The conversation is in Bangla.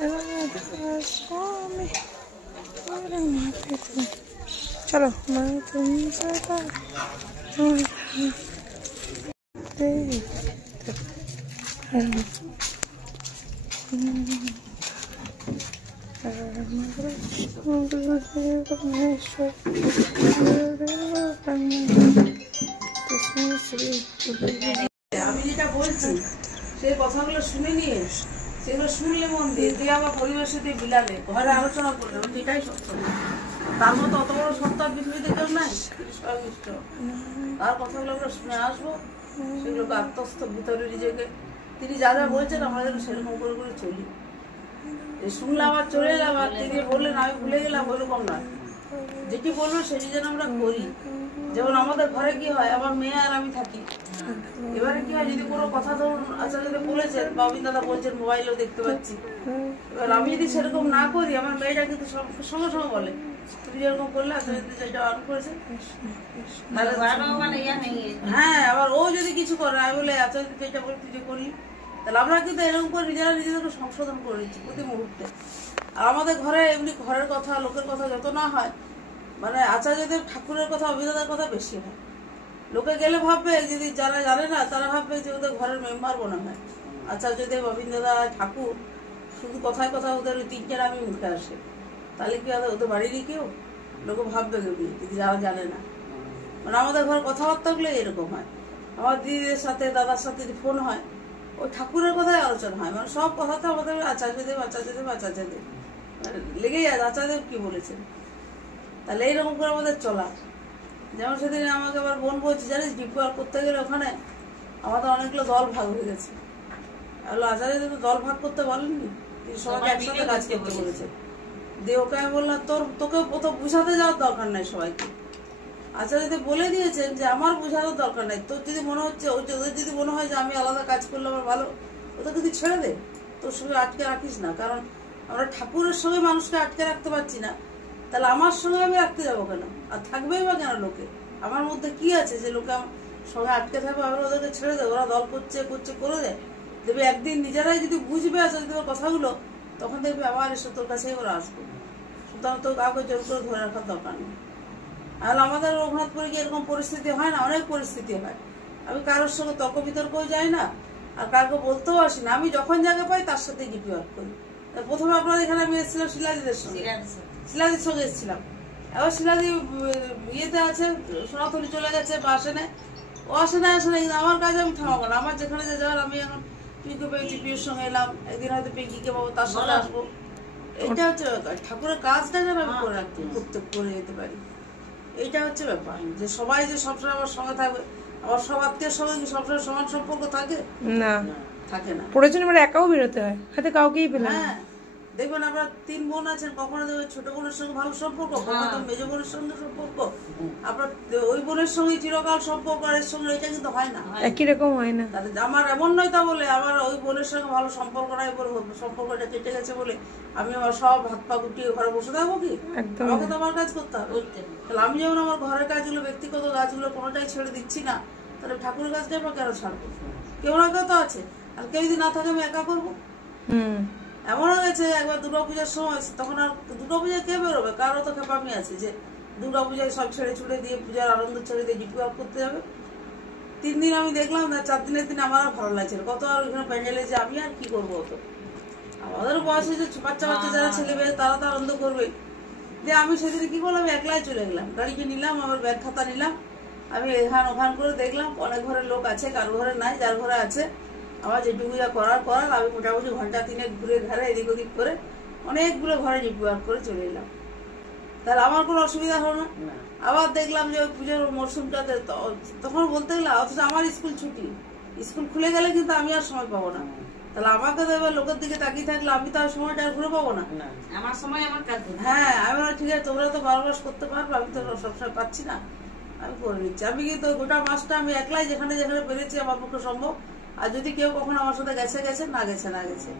चलो मैं तुमसे আমি যেটা বলছি সেই কথাগুলো শুনে নিয়ে সেগুলো শুনলে মন দিয়ে দিয়ে আবার পরিবেশের সাথে বিলালে ঘরে আলোচনা করলে এটাই সত্য। তার মতো অত বড় সত্য পৃথিবীতে কেউ নাই। তার কথাগুলো আমরা শুনে আসবো, সেগুলোকে আত্মস্থ ভিতরে নিজেকে তিনি যা যা বলছেন আমরা যেন সেরকম করে করে চলি। শুনলে আবার চলে এলাম আর তিনি বললেন আমি ভুলে গেলাম, ওইরকম নয়। যেটি বললো সেটি যেন আমরা করি। যেমন আমাদের ঘরে কি হয়, আমার মেয়ে আর আমি থাকি। এবারে কি হয়, যদি কোনো কথা ধরুন আচার্য যদি বলেছেন বা অমিত দাদা বলছেন, মোবাইলেও দেখতে পাচ্ছি, এবার আমি যদি সেরকম না করি আমার মেয়েটা কিন্তু সঙ্গে সঙ্গে বলে তুমি যেরকম করলে আচার্য যেটা অন করেছে। হ্যাঁ, আবার ও যদি কিছু করে আমি বলে আচার্য যেটা বলি তুই যে করলি, তাহলে আমরা কিন্তু এরকম করে নিজেরা নিজেদেরকে সংশোধন করে নিচ্ছি প্রতি মুহূর্তে। আর আমাদের ঘরে এমনি ঘরের কথা লোকের কথা যত না হয়, মানে আচার্যদেব ঠাকুরের কথা অভিদাদার কথা বেশি হয়। লোকে গেলে ভাববে, যদি যারা জানে না তারা ভাববে যে ওদের ঘরের মেম্বার মনে হয়। আচার্যদেব অভিদাদা ঠাকুর শুধু কথায় কথা ওদের ওই তিনটের আমি মুখে আসে, তাহলে কি ওদের বাড়িরই কেউ? লোকে ভাববে যদি যারা জানে না। মানে আমাদের ঘর কথাবার্তাগুলো এরকম হয়। আমার দিদিদের সাথে দাদার সাথে যদি ফোন হয়, ওই ঠাকুরের কথাই আলোচনা হয়। মানে সব কথাতে আমাদের আচার্যদেব আচার্যদেব আচার্যদেব মানে লেগেই আছে, আচার্যদেব কি বলেছেন। তাহলে এইরকম করে আমাদের চলা। যেমন সেদিন আমাকে আবার বোন বলছি, জানিস ডিপোয়ার করতে গেলে ওখানে আমাদের অনেকগুলো দল ভাগ হয়ে গেছে। আচার্য তো দল ভাগ করতে বলেননি, সবাইকে একসাথে কাজ করতে বলেছে। দিয়ে ওকে আমি বললাম তোকে প্রথম বুঝাতে যাওয়ার দরকার নাই সবাইকে। আচার্য যদি বলে দিয়েছেন যে আমার বোঝানোর দরকার নাই। তোর যদি মনে হচ্ছে ওদের যদি মনে হয় যে আমি আলাদা কাজ করলে আমার ভালো, ওটা কিন্তু ছেড়ে দে, তোর সঙ্গে আটকে রাখিস না। কারণ আমরা ঠাকুরের সঙ্গে মানুষকে আটকে রাখতে পারছি না, তাহলে আমার সঙ্গে আমি রাখতে যাবো কেন? আর থাকবেই বা কেন লোকে? আমার মধ্যে কি আছে যে লোকে আমার সঙ্গে আটকে থাকবে? আমরা ওদেরকে ছেড়ে দেবো, ওরা দল করছে করে দেয়। দেখবে একদিন নিজেরাই যদি বুঝবে আচার্যদেবের কথাগুলো, তখন দেখবে আবার এসে তোর কাছেই ওরা আসবে। সুতরাং তোর কাউকে জোর করে ধরে রাখার দরকার নেই। আর আমাদের রঘুনাথপুরে কি এরকম পরিস্থিতি হয় না? অনেক পরিস্থিতি হয়। আমি কারোর সঙ্গে তর্ক বিতর্কও যাই না, আর কাউকে বলতেও আসি না। আমি যখন জায়গা পাই তার সাথে জিপি ওয়ার্ক করি। প্রথমে আপনার এখানে আমি এসেছিলাম শিলাদিদের সঙ্গে, শিলাদির সঙ্গে এসেছিলাম। এবার শিলাদি ইয়েতে আছে, সোনাতলি চলে গেছে বা আসে না, ও আসে না কিন্তু আমার কাজে আমি থামাবো না। আমার যেখানে যে যাওয়ার আমি এখন পিঙ্কু জিপির সঙ্গে এলাম, একদিন হয়তো পিঙ্কিকে পাবো, তার সাথে আসবো। এইটা হচ্ছে ঠাকুরের কাজটা যেন আমি করে যেতে পারি। এইটা হচ্ছে ব্যাপার, যে সবাই যে সবসময় আমার সঙ্গে থাকবে। আমার সব আত্মীয়ের সঙ্গে কি সবসময় সমান সম্পর্ক থাকে? না, থাকে না। প্রয়োজন এবার একাও বেরোতে হয়, হাতে কাউকেই পেলাম। হ্যাঁ, দেখবেন আপনার 3 বোন আছেন, কখনো দেখবেন ছোট বোনের সঙ্গে ভালো সম্পর্ক, কখনো মেজ বোনের সঙ্গে সম্পর্ক, আপনার ওই বোনের সঙ্গে চিরকাল সম্পর্ক, আর এর সঙ্গে এটা কিন্তু হয় না, একই রকম হয় না। আমার এমন নয় তা বলে আমার ওই বোনের সঙ্গে ভালো সম্পর্ক নাই বলে সম্পর্কটা কেটে গেছে বলে আমি আমার সব হাত পা গুটিয়ে ঘরে বসে থাকবো কি? আমাকে তো আমার কাজ করতে হবে। তাহলে আমি যেমন আমার ঘরের কাজগুলো, ব্যক্তিগত কাজগুলো কোনোটাই ছেড়ে দিচ্ছি না, তাহলে ঠাকুরের কাজটা আমরা কেন ছাড়বো? কেউ না কেউ তো আছে, আর কেউ যদি না থাকে আমি একা করবো। এমন হয়ে গেছে একবার দুর্গাপূজার সময়, তখন আর দুর্গাপূজায় কে বেরোবে? কারো তো খেপামি আছে যে দুর্গাপূজায় সব ছেড়ে ছুড়ে দিয়ে পূজার আনন্দ ছেড়ে দিয়ে ডিপি ওয়ার্ক করতে যাবে। 3 দিন আমি দেখলাম না, 4 দিনের দিন আমার আর ভালো লাগছে। কত আর ওইখানে প্যান্ডেলে যে আমি আর কি করবো? তো আমাদেরও বয়স হয়েছে, বাচ্চা যারা ছেলে মেয়ে তারা তো আনন্দ করবে। দিয়ে আমি সেদিন কি করলাম, একলাই চলে গেলাম। গাড়িকে নিলাম, আমার ব্যাগ খাতা নিলাম, আমি এখান ওখান করে দেখলাম অনেক ঘরের লোক আছে, কারো ঘরে নাই, যার ঘরে আছে আমার যেটুকু যা করার আমি মোটামুটি ঘন্টা 3 ঘুরে ঘাড়ে এদিক ওদিক করে অনেকগুলো ঘরে জিপি ওয়ার্ক করে চলে এলাম। তাহলে আমার কোনো অসুবিধা হলো না। আবার দেখলাম যে ওই পুজোর মরশুমটাতে তখন বলতে গেলে, অথচ আমার স্কুল ছুটি, স্কুল খুলে গেলে কিন্তু আমি আর সময় পাবো না। তাহলে আমাকে তো এবার লোকের দিকে তাকিয়ে থাকলে আমি তো আর সময়টা আর ঘুরে পাবো না। আমার সময় আমার কাজ। হ্যাঁ, আমি ঠিক আছে, তোমরা তো 12 মাস করতে পারবো, আমি তো সবসময় পাচ্ছি না, আমি করে নিচ্ছি। আমি কিন্তু গোটা মাসটা আমি একলাই যেখানে যেখানে পেরেছি আমার পক্ষে সম্ভব। আর যদি কেউ কখনো আমার সাথে গেছে, না গেছে।